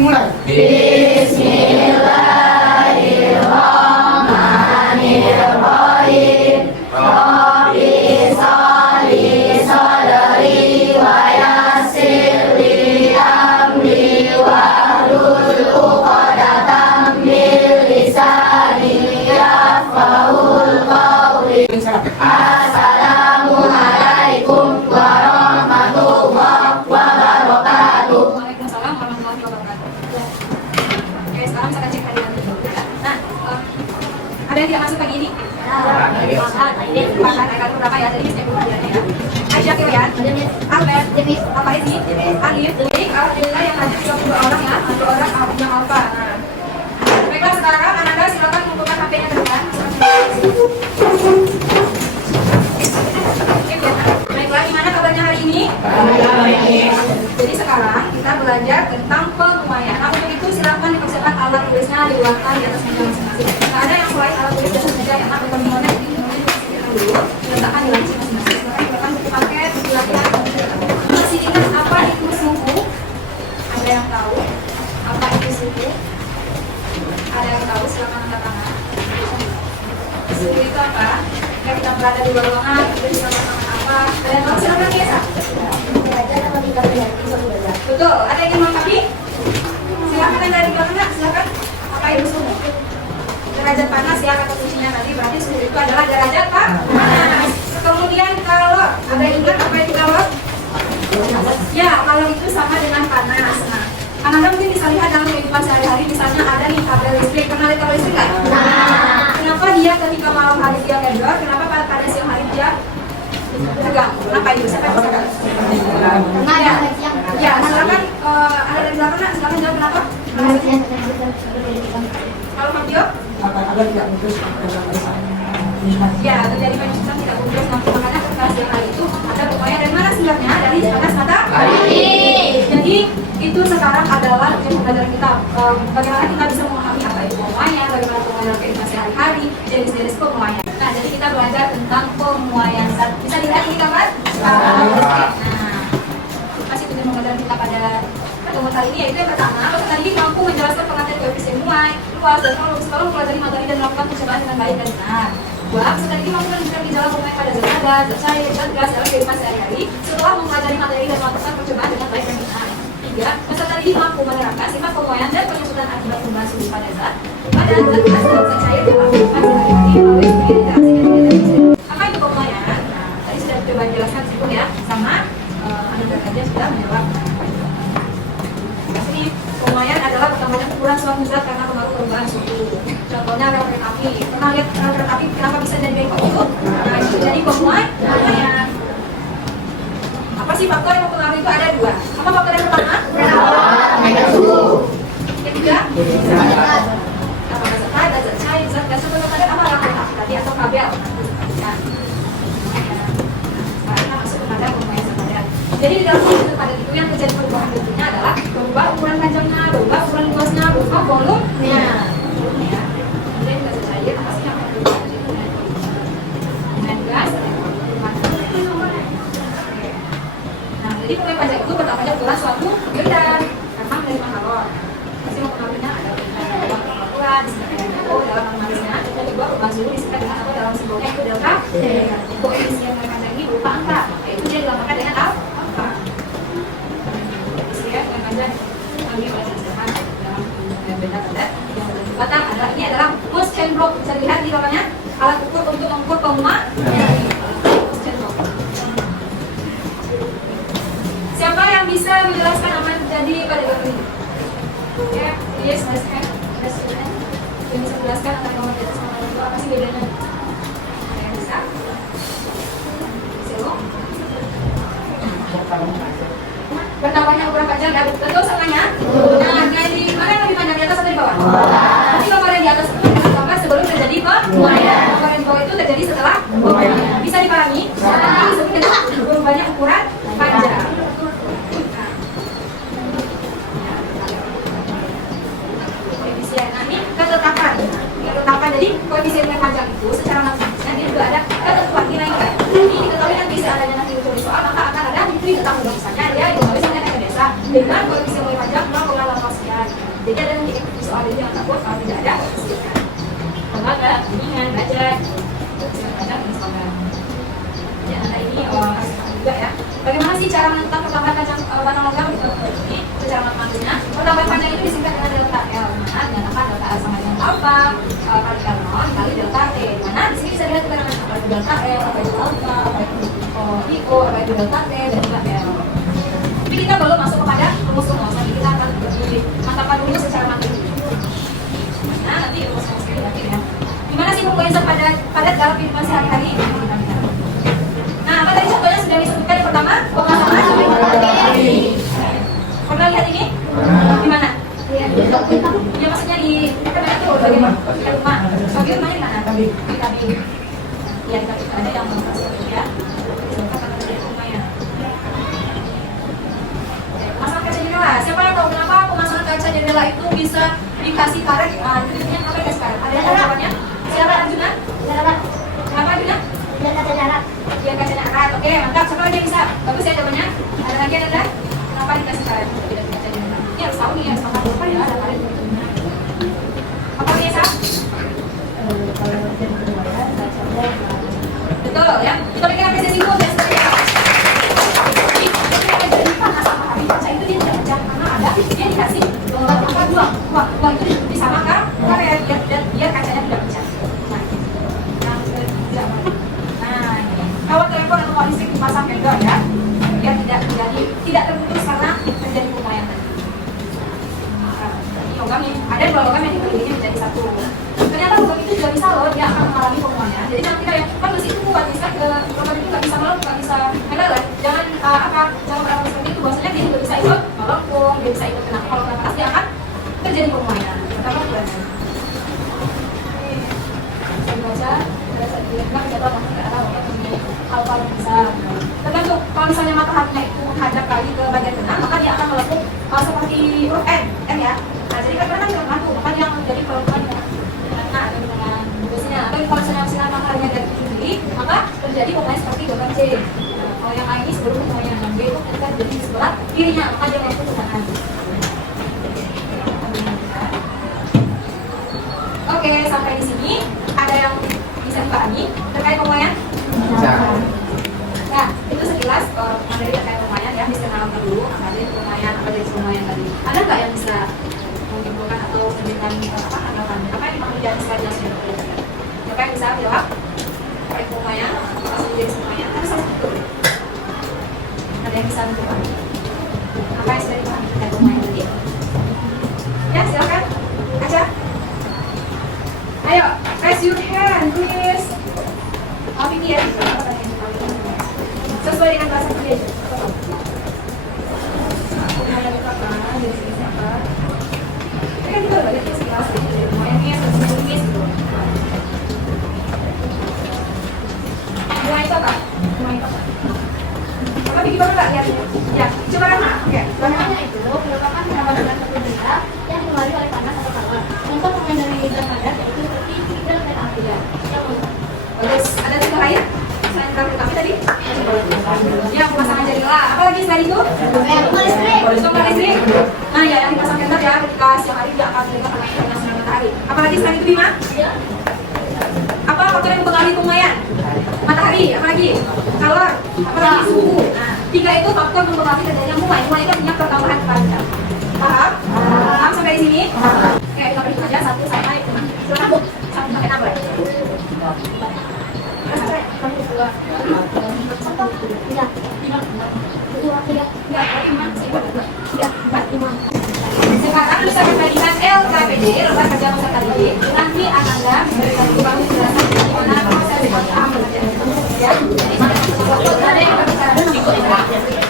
dimulai. Bismillahirrahmanirrahim. Rabbi sholli sadri wa yassir li amri wahlul 'uqdatam min lisani yafqahul qawli. Assalamualaikum warahmatullahi wabarakatuh. Waalaikumsalam warahmatullahi wabarakatuh. Oke, sekarang kita cek hadiah dulu. Nah, ada yang tidak masuk pagi ini? Akan berapa ya? Jadi saya buka hadiahnya ya. Aisyah Kirian, Albert, Apa ini? Alif, alhamdulillah yang hadir 22 orang ya, 1 orang yang Alfa. Nah, baiklah sekarang Anda silakan mengumpulkan HP-nya ke depan. Baiklah, gimana kabarnya hari ini? Jadi sekarang kita belajar tentang pemuaian. Nah, untuk itu silakan dipersiapkan alat tulisnya diluangkan di atas meja masing-masing. Nah, ada yang selain alat tulis di atas meja yang akan dipermuaian dulu diletakkan di laci masing-masing. Silakan buku paket, silakan. Masih ingat apa itu suku? Ada yang tahu apa itu suku? Ada yang tahu? Silakan angkat tangan. Suku itu apa? Ya, kita berada di luar ruangan, kita bisa melakukan apa? Ada yang tahu? Silakan biasa. Betul. Ada yang ingin melengkapi? Silakan yang dari belakang, silakan. Apa itu suhu? Derajat panas ya kata kuncinya tadi. Berarti suhu itu adalah derajat panas. Kemudian kalau ada yang ingat apa itu kalor? Ya, kalau itu sama dengan panas. Nah, Anda mungkin bisa lihat dalam kehidupan sehari-hari, misalnya ada nih kabel listrik. Pernah lihat kabel listrik nggak? Kenapa dia ketika malam hari dia kendor? Kenapa pada siang hari dia tegang? Kenapa itu? Siapa yang bisa? Ya, silakan. Ada dari belakang, nak? Silakan jawab kenapa? Kalau Fabio? Agar tidak putus. Ya, terjadi penyusutan tidak putus. Makanya ketika siang hari itu ada upaya dari mana sumbernya? Dari panas matahari. Jadi itu sekarang adalah tujuan pembelajaran kita. Bagaimana kita bisa memahami apa itu pemuaian, bagaimana pemuaian kehidupan sehari-hari, jenis-jenis pemuaian. Nah, jadi kita belajar tentang pemuaian zat. Bisa dilihat ini gambar? Nah, masih tujuan pembelajaran kita pada pertemuan kali ini yaitu yang pertama, peserta didik mampu menjelaskan pengertian koefisien muai, luas dan selalu mempelajari materi dan melakukan percobaan dengan baik dan benar. Dua, peserta didik mampu menunjukkan gejala pemuaian pada zat padat, zat cair, zat gas dalam kehidupan sehari-hari setelah mempelajari materi dan melakukan percobaan dengan baik dan benar. Tiga, peserta didik mampu menerapkan sifat pemuaian dan penyusutan akibat perubahan suhu pada zat gas dan zat cair dalam kehidupan sehari-hari melalui interaksi dan interaksi. Apa itu pemuaian? Nah, tadi sudah coba jelaskan situ ya, sama Anda saja sudah menjawab. Ini pemuaian adalah pertamanya ukuran suatu zat karena pengaruh perubahan suhu. Contohnya rel kereta api. Pernah lihat rel kereta api kenapa bisa jadi bengkok itu? Nah, itu jadi pemuaian. Apa sih faktor yang mempengaruhi itu? Ada dua. Apa faktor yang pertama? Ketiga? Apa zat padat, zat cair, zat gas, zat padat apa rel kereta api tadi atau kabel? Nah, sekarang kita masuk kepada pemuaian zat padat. Jadi di dalam zat padat itu yang terjadi perubahan bentuknya adalah berubah ukuran panjangnya, berubah ukuran luasnya, berubah volumenya. Kemudian juga zat cair, apa sih yang berubah? Dan gas. Nah, jadi pemuaian panjang itu pertamanya ukuran suatu benda karena menerima kalor. Pasti mempengaruhinya ada pengaturan, disebutkan itu dalam analisnya. Dan kedua perubahan suhu disebutkan dengan apa dalam simbolnya itu delta. Koefisien pemuaian panjang ini berupa angka, yaitu dia dilambangkan dengan alfa. Koefisien pemuaian panjang kami oleh seseorang dalam benda padat yang berbentuk batang adalah ini adalah Moschen block. Bisa dilihat di bawahnya alat ukur untuk mengukur pemuaian. Siapa yang bisa menjelaskan apa yang terjadi pada gambar ini? Ya, yes, jelaskan. Yang bisa menjelaskan antara gambar di atas sama gambar itu apa sih bedanya? Ada yang bisa? Bisa? Bertambahnya ukuran panjang ya, betul semuanya? Nah, jadi mana yang lebih panjang di atas atau di bawah? Nanti gambar yang di atas itu kita gambar sebelum terjadi pemuaian. Gambar yang di bawah itu terjadi setelah pemuaian. Bisa dipahami? Ini disebutkan berubahnya ukuran panjang. Nah, ini ketetapan. Jadi koefisien yang panjang itu secara matematisnya dia juga ada ketentuan nilainya. Ini diketahui nanti seandainya nanti muncul di soal maka akan ada diketahui misalnya dia diketahui misalnya desa dengan koefisien yang panjang 0,8 sekian. Jadi ada nanti soal ini yang takut kalau tidak ada. Lembaga, bimbingan, belajar, belajar dan sebagainya. Ya, nah ini juga ya. Bagaimana sih cara menentukan pertambahan panjang logam? Ini cara menentukannya. Pertambahan panjang itu disingkat dengan delta L. Mana dinyatakan delta L sama dengan alpha kali L0 kali delta T. Mana di sini bisa dilihat keterangan apa itu delta L, apa itu alpha, apa itu IO, apa itu delta T dan juga L. Tapi kita belum masuk kepada rumus-rumus. Nanti kita akan mantapkan dulu secara materi. Nah, nanti rumus-rumus ini nanti ya. Gimana sih pembuatan padat dalam kehidupan sehari-hari? Nah, apa tadi contohnya sudah disebutkan yang pertama? Pernah lihat ini? Di mana? Ya maksudnya di mana itu? Bagaimana? Di rumah. Bagi rumahnya di mana? Di kabin. Ya, di kabin ada yang ya. Pemasangan kaca jendela. Siapa yang tahu kenapa pemasangan kaca jendela itu bisa dikasih karet? Tujuannya apa dikasih karet? Ada jawabannya? Siapa Arjuna? Kenapa Arjuna? Biar kata jarak. Biar kaca jarak. Oke, mantap. Siapa lagi yang bisa? Bagus ya jawabannya. Ada lagi ada? Kenapa dikasih karet? Tidak kaca jendela. Ini harus tahu nih, harus tahu apa ya ada karet. Apa lagi ya? Betul ya. Kita bikin apresiasi dulu ya. Dia dikasih buang itu disamakan karet biar kacanya tidak pecah. Nah, kalau telepon atau kalau listrik dipasang vendor ya, biar tidak terputus karena terjadi pemayangan. Ini logam nih, ada dua logam yang dibelinya menjadi satu. Ternyata logam itu juga bisa loh, dia akan mengalami pemuaian. Jadi jangan kita ya, kan besi itu kuat, misalkan ke logam itu nggak bisa meleleh, nggak bisa meleleh. Jangan jangan berapa seperti itu. Bahwasanya dia juga bisa ikut melengkung, dia bisa ikut kena kalau kena atas dia akan terjadi pemuaian. Pertama bulan. Saya baca, saya bilang jadwal nanti nggak tahu kan ini alfa yang besar. Tergantung kalau misalnya mataharinya itu menghadap kali ke bagian tengah, maka dia akan melengkung seperti huruf N ya. Nah jadi kadang-kadang dia melengkung, maka dia menjadi pelengkungan dengan biasanya. Tapi kalau misalnya sinar mataharinya dari kiri, maka terjadi pemuaian seperti logam C. Kalau yang A ini sebelum pemuaian yang B itu ketika jadi di sebelah kirinya, maka dia melengkung ke kanan. Oke, sampai di sini ada yang bisa dipahami terkait pemuaian? Nah, itu sekilas materi terkait pemuaian ya, bisa kenalkan dulu apa dari pemuaian, apa dari pemuaian tadi. Ada nggak yang bisa menyimpulkan atau memberikan tanggapan? Apa yang dimaksud dari sekali yang sudah diperlihatkan? Siapa yang bisa jawab terkait pemuaian, apa dari pemuaian? Ada salah satu. Ada yang bisa mencoba? Apa yang sudah dipahami terkait pemuaian tadi? Ya, silakan. Aja. Ayo, raise your hand, please. Vicky ya. Sesuai dengan bahasa Indonesia. Pemuaian itu apa? Dari segi siapa? Ini kan kita belajar di sekilas dari pemuaiannya, spesifis gitu. Pemuaian itu apa? Pemuaian itu apa? Apa Vicky baru nggak lihatnya? Ya, coba Rama. Oke. Pemuaiannya itu merupakan pendapatan satu benda yang dikeluarkan oleh panas atau kawat. Contoh pemuaian dari benda padat yaitu seperti tigel dan alga. Bagus. Ada contoh lain? Selain kartu kami tadi? Ya, pemasangan jendela. Apa lagi selain itu? Tukang listrik. Tukang listrik. Nah, ya yang dipasang vendor ya ketika siang hari dia akan terlihat karena sinar matahari. Apalagi selain itu Bima? Apa faktor yang mempengaruhi pemuaian? Matahari. Apalagi? Color. Apalagi suhu. Nah, tiga itu faktor mempengaruhi terjadinya muai. Muai itu artinya pertambahan panjang. Paham? Paham sampai di sini? Oke, kita perhitung aja 1 sampai 5. Silakan Bu. 1 sampai 6 boleh. Sekarang bisa membandingkan LKPD, lembar kerja masa tadi. Nanti Ananda memberikan kembali penjelasan bagaimana proses pengerjaan pekerjaan itu. Ya, jadi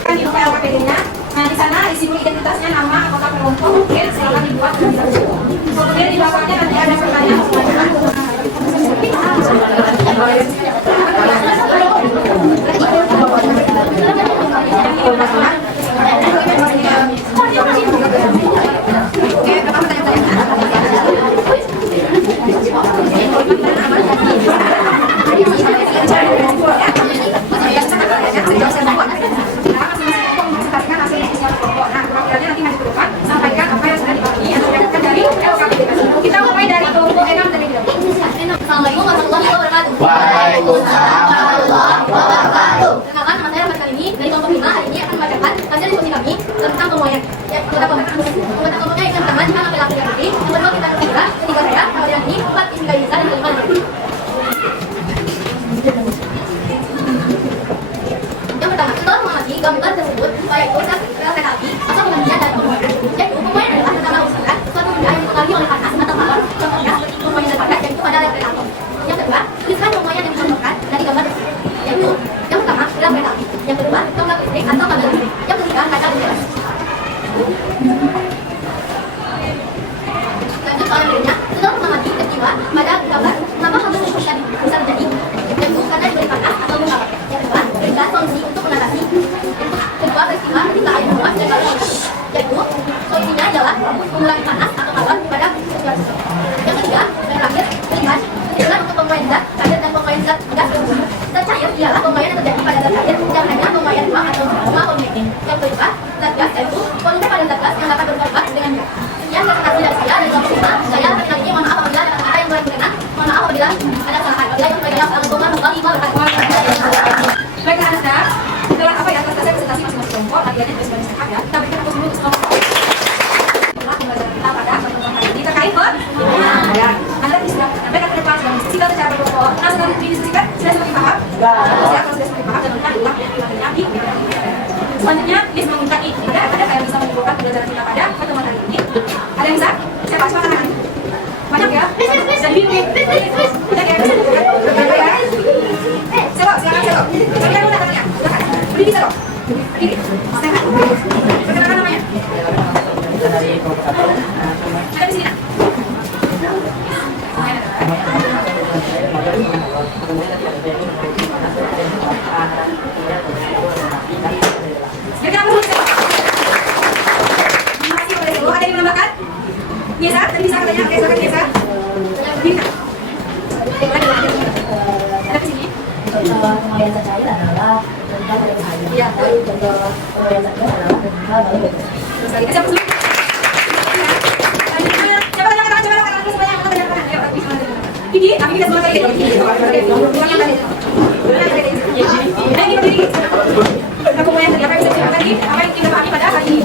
kan di LKPD-nya. Nah di sana isi identitasnya, nama, anggota kelompok, mungkin silakan dibuat dan dibuat. Kemudian di bawahnya nanti ada pertanyaan. Sampaikan apa yang sudah dibagi atau yang Waalaikumsalam warahmatullahi wabarakatuh. Perkenalkan, nama saya Ahmad kali ini dari kelompok 5. Hari ini akan membacakan hasil diskusi kami tentang pemoyang. Tentang kelompoknya yang pertama jika laki-laki dan putih, yang kedua kita ketiga saya, kemudian ini 4 isim gaisa dan kelima nanti. Yang pertama, setelah mengamati gambar tersebut, yaitu kereta api atau pengerjaan dan pemoyang. Yaitu pemoyang adalah pertama usaha suatu benda yang dipengaruhi oleh panas atau kalor. Contohnya, pemoyang dan panas yaitu pada kereta api. Yang kedua, tuliskan pemoyang yang dicontohkan dari gambar tersebut, yaitu yang pertama adalah kereta api, yang kedua tonggak listrik atau kabel listrik, yang ketiga kaca jendela. Lanjut soal berikutnya, setelah mengamati peristiwa pada gambar mengapa hal tersebut bisa terjadi, yaitu karena diberi panas atau mengapa. Yang kedua, berikan solusi untuk mengatasi. Kedua, peristiwa ketika air meluap dan lalu mengalir, yaitu solusinya adalah mengurangi panas atau kalor pada peristiwa tersebut. Yang ketiga, dan terakhir, berikan penjelasan untuk pemoyang zat cair dan pemoyang zat gas. Zat cair ialah pemoyang yang terjadi pada zat cair yang hanya pemoyang ruang atau rumah volume. Yang kedua, zat gas yaitu volume pada zat gas yang dapat berubah dengan gas. Yang presentasi dari saya dan kelompok 5, saya kali ini mohon maaf apabila ada kata-kata yang kurang berkenan, mohon maaf apabila ada kesalahan. Apabila yang baiknya, assalamualaikum warahmatullahi wabarakatuh. Baik anak-anak, setelah apa ya selesai presentasi masing-masing kelompok, latihannya juga sudah sehat ya. Kita berikan fokus dulu untuk kelompok. Setelah pembelajaran kita pada pertemuan hari ini terkait ya. Anda sudah menyampaikan ke depan sudah diskusikan secara berkelompok. Nah, setelah didiskusikan sudah semakin paham. Kalau sudah semakin paham dan mengenal ulang yang lagi. Selanjutnya, Miss meminta tidak ada yang bisa menyimpulkan pembelajaran kita pada pertemuan hari ini. Ada yang bisa? Siapa? Siapa tangan? Banyak ya? Dan bingung. Banyak ya? Berapa ya? Selo, silakan Selo. Kami ada tangannya. Silakan. Berdiri Selo. Berdiri. Silakan. Perkenalkan namanya. Ada di sini. Berikan apa Selo? Terima kasih kepada Selo. Ada yang menambahkan? Biasa? Tadi bisa katanya? Oke, silakan biasa. Bisa. Ada di sini. Pemoyang zat cair adalah benda dari air. Iya. Contoh pemoyang zat gas adalah benda dari benda. Terus lagi. Siapa dulu? Coba tangan dulu semuanya. Angkat tangan. Ayo, bisa mana? Gigi, kami kita semua kali. Ulang yang tadi. Ayo, kita berdiri. Kita pemoyang tadi apa yang bisa kita tadi? Apa yang kita pahami pada hari ini?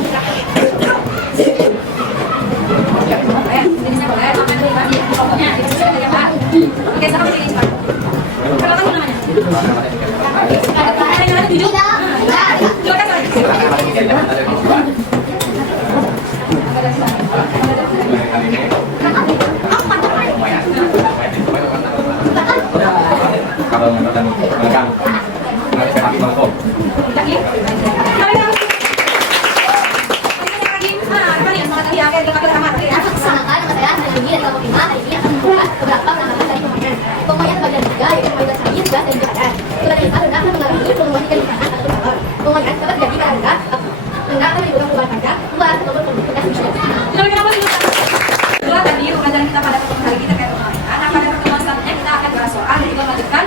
Oke, siapa berdiri sekarang? Perkenalkan namanya. Ada yang ada 7? Silakan Kalau menonton belakang, nanti saya pakai telepon. lagi. Perkenalkan, nama saya Hana Lini dari kelompok 5. Hari ini akan membahas beberapa penambahan dari pemoyang. Pemoyang bagian 3 yaitu pemoyang cair, gas, dan juga panas. Sudah kita sudah akan mengalami pemoyang dari panas atau kalor. Pemoyang dapat terjadi pada benda akan menimbulkan perubahan pada luar ataupun pembentukan fisik. Itulah tadi pembelajaran kita pada pertemuan hari ini terkait pemoyang. Nah, pada pertemuan selanjutnya kita akan bahas soal dan juga melanjutkan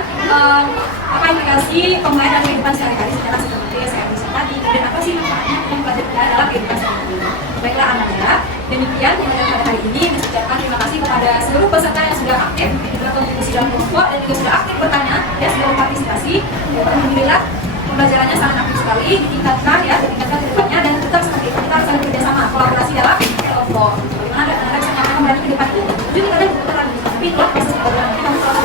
apa implikasi pemoyang dalam kehidupan sehari-hari secara sistematis saya bisa tadi dan apa sih manfaatnya mempelajari kita dalam kehidupan sehari-hari. Baiklah anak-anak, demikian pembelajaran pada hari ini. Saya ucapkan terima kasih kepada seluruh peserta yang sudah aktif berkontribusi dalam kelompok dan juga sudah aktif bertanya ya sudah berpartisipasi. Alhamdulillah pembelajarannya sangat aktif sekali, ditingkatkan ya, ditingkatkan ke depannya dan tetap seperti itu kita harus saling kerjasama, kolaborasi dalam kelompok. Bagaimana anak-anak bisa menyampaikan kembali ke depan itu? Jadi kita bukan tapi itu proses pembelajaran kita harus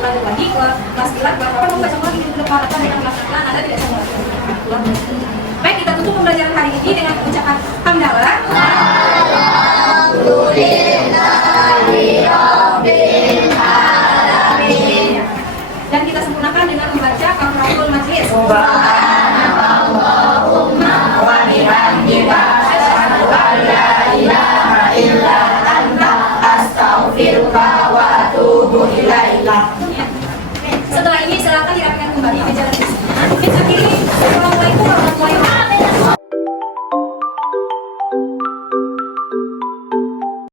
lanjut lagi ke kelas 9, kelas 8 mau baca lagi di depan atau dengan kelas 9 Anda tidak bisa melakukan. Baik, kita tutup pembelajaran hari ini dengan ucapan hamdalah. Dan kita sempurnakan dengan membaca kafaratul majlis. Subhanallahumma wa bihamdika asyhadu an la ilaha illa anta astaghfiruka wa atubu ilaika. Setelah ini silakan dirapikan kembali meja dan kursinya. Kita kiri